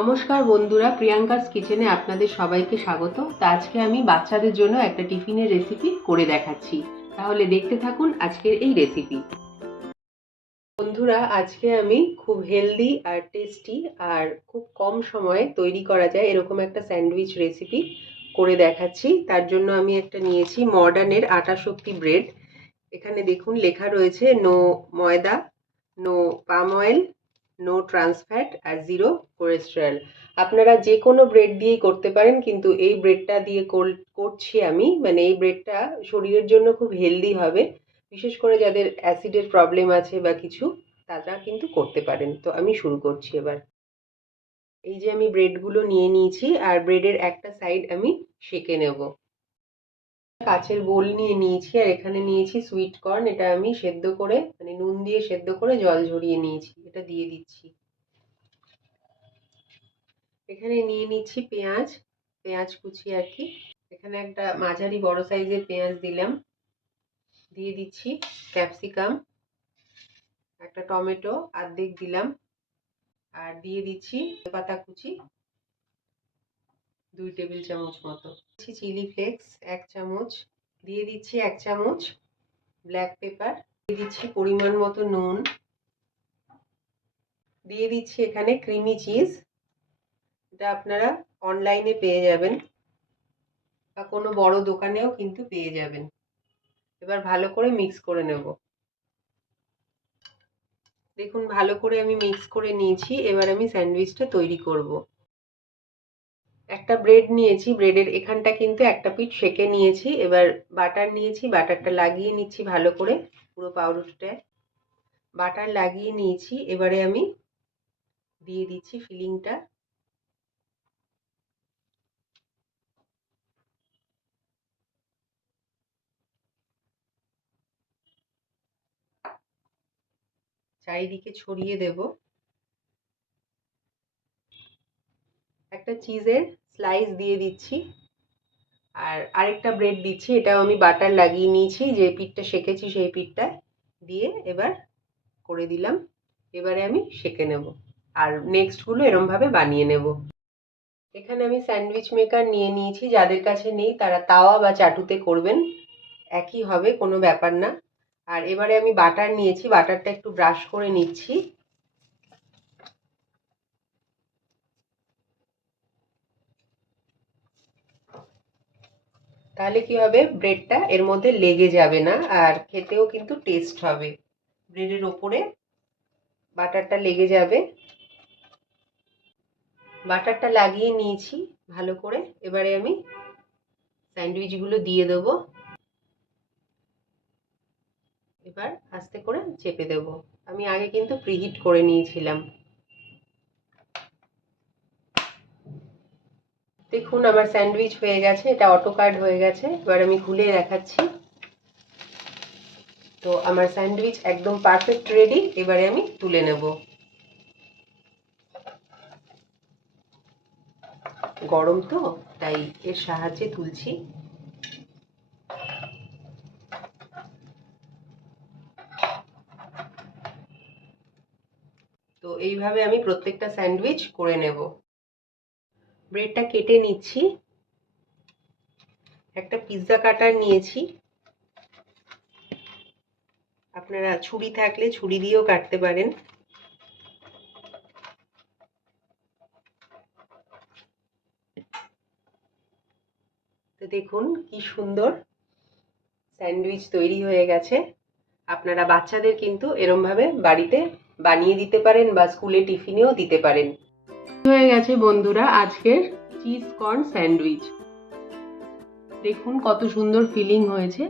নমস্কার বন্ধুরা, প্রিয়াঙ্কাস কিচেনে আপনাদের সবাইকে স্বাগত। তো আজকে আমি বাচ্চাদের জন্য একটা টিফিনের রেসিপি করে দেখাচ্ছি। তাহলে দেখতে থাকুন আজকের এই রেসিপি। বন্ধুরা, আজকে আমি খুব হেলদি আর টেস্টি আর খুব কম সময়ে তৈরি করা যায় এরকম একটা স্যান্ডউইচ রেসিপি করে দেখাচ্ছি। তার জন্য আমি একটা নিয়েছি মডার্নের আটা শক্তি ব্রেড। এখানে দেখুন লেখা রয়েছে no maida, no palm oil, no trans fat আর 0 কোলেস্টেরল। আপনারা যে কোনো ব্রেড দিয়েই করতে পারেন, কিন্তু এই ব্রেডটা দিয়ে করছি আমি, মানে এই ব্রেডটা শরীরের জন্য খুব হেলদি হবে। বিশেষ করে যাদের অ্যাসিডের প্রবলেম আছে বা কিছু, তারা কিন্তু করতে পারেন। তো আমি শুরু করছি এবার। এই যে আমি ব্রেডগুলো নিয়ে নিয়েছি আর ব্রেডের একটা সাইড আমি সেঁকে নেব। কাচের বোল নিয়ে নিয়েছি আর এখানে নিয়েছি সুইট কর্ন। এটা আমি সেদ্ধ করে, মানে নুন দিয়ে সেদ্ধ করে জল ঝরিয়ে নিয়েছি। এটা দিয়ে দিচ্ছি। এখানে নিয়ে নিচ্ছি পেঁয়াজ কুচি আর কি। এখানে একটা মাঝারি বড় সাইজের পেঁয়াজ দিলাম। দিয়ে দিচ্ছি ক্যাপসিকাম, একটা টমেটো অর্ধেক দিলাম, আর দিয়ে দিচ্ছি পাতা কুচি 2 টেবিল চামচ মতো। চিলি ফ্লেক্স 1 চামচ, দিয়ে দিচ্ছি 1 চামচ ব্ল্যাক পেপার, দিয়ে দিচ্ছি পরিমাণ মতো নুন, দিয়ে দিচ্ছি এখানে ক্রিমি চিজ। এটা আপনারা অনলাইনে পেয়ে যাবেন বা কোনো বড় দোকানেও কিন্তু পেয়ে যাবেন। এবার ভালো করে মিক্স করে নেব। দেখুন ভালো করে আমি মিক্স করে নিয়েছি। এবার আমি স্যান্ডউইচটা তৈরি করব। একটা ব্রেড নিয়েছি, ব্রেডের এখানটা কিন্তু একটা পিঠ সেঁকে নিয়েছি। এবার বাটার নিয়েছি, বাটারটা লাগিয়ে নিচ্ছি ভালো করে পুরো পাউরুটিটায়। বাটার লাগিয়ে নিয়েছি। এবারে আমি দিয়ে দিচ্ছি ফিলিংটা। চারিদিকে ছড়িয়ে দেব। একটা চিজের স্লাইস দিয়ে দিচ্ছি আর আরেকটা ব্রেড দিচ্ছি। এটাও আমি বাটার লাগিয়ে নিয়েছি, যে পিঠটা সেঁকেছি সেই পিঠটা দিয়ে এবার করে দিলাম। এবারে আমি সেঁকে নেব আর নেক্সটগুলো এরমভাবে বানিয়ে নেব। এখানে আমি স্যান্ডউইচ মেকার নিয়ে নিয়েছি। যাদের কাছে নেই তারা তাওয়া বা চাটুতে করবেন, একই হবে, কোনো ব্যাপার না। আর এবারে আমি বাটার নিয়েছি, বাটারটা একটু ব্রাশ করে নিচ্ছি। তাহলে কি হবে, ব্রেডটা এর মধ্যে লেগে যাবে না আর খেতেও কিন্তু টেস্ট হবে। ব্রেডের ওপরে বাটারটা লেগে যাবে। বাটারটা লাগিয়ে নিয়েছি ভালো করে। এবারে আমি স্যান্ডউইচগুলো দিয়ে দেবো। এবার আস্তে করে চেপে দেব। আমি আগে কিন্তু প্রিহিট করে নিয়েছিলাম। দেখুন আমার স্যান্ডউইচ হয়ে গেছে, এটা অটো কাট হয়ে গেছে। এবার আমি খুলে দেখাচ্ছি। তো আমার স্যান্ডউইচ একদম পারফেক্ট রেডি। এবারে আমি তুলে নেব। গরম তো তাই এর সাহায্যে তুলছি। তো এইভাবে আমি প্রত্যেকটা স্যান্ডউইচ করে নেব। ব্রেডটা কেটে নিচ্ছি। একটা পিৎজা কাটার নিয়েছি, আপনারা ছুরি থাকলে ছুরি দিয়েও কাটতে পারেন। তো দেখুন কি সুন্দর স্যান্ডউইচ তৈরি হয়ে গেছে। আপনারা বাচ্চাদের কিন্তু এরমভাবে বাড়িতে বানিয়ে দিতে পারেন বা স্কুলে টিফিনেও দিতে পারেন। হয়ে গেছে বন্ধুরা আজকের চিজ কর্ন স্যান্ডউইচ। দেখুন কত সুন্দর ফিলিং হয়েছে।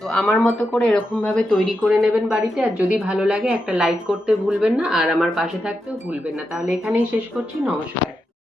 তো আমার মতো করে এরকমভাবে তৈরি করে নেবেন বাড়িতে। আর যদি ভালো লাগে একটা লাইক করতে ভুলবেন না, আর আমার পাশে থাকতেও ভুলবেন না। তাহলে এখানেই শেষ করছি। নমস্কার।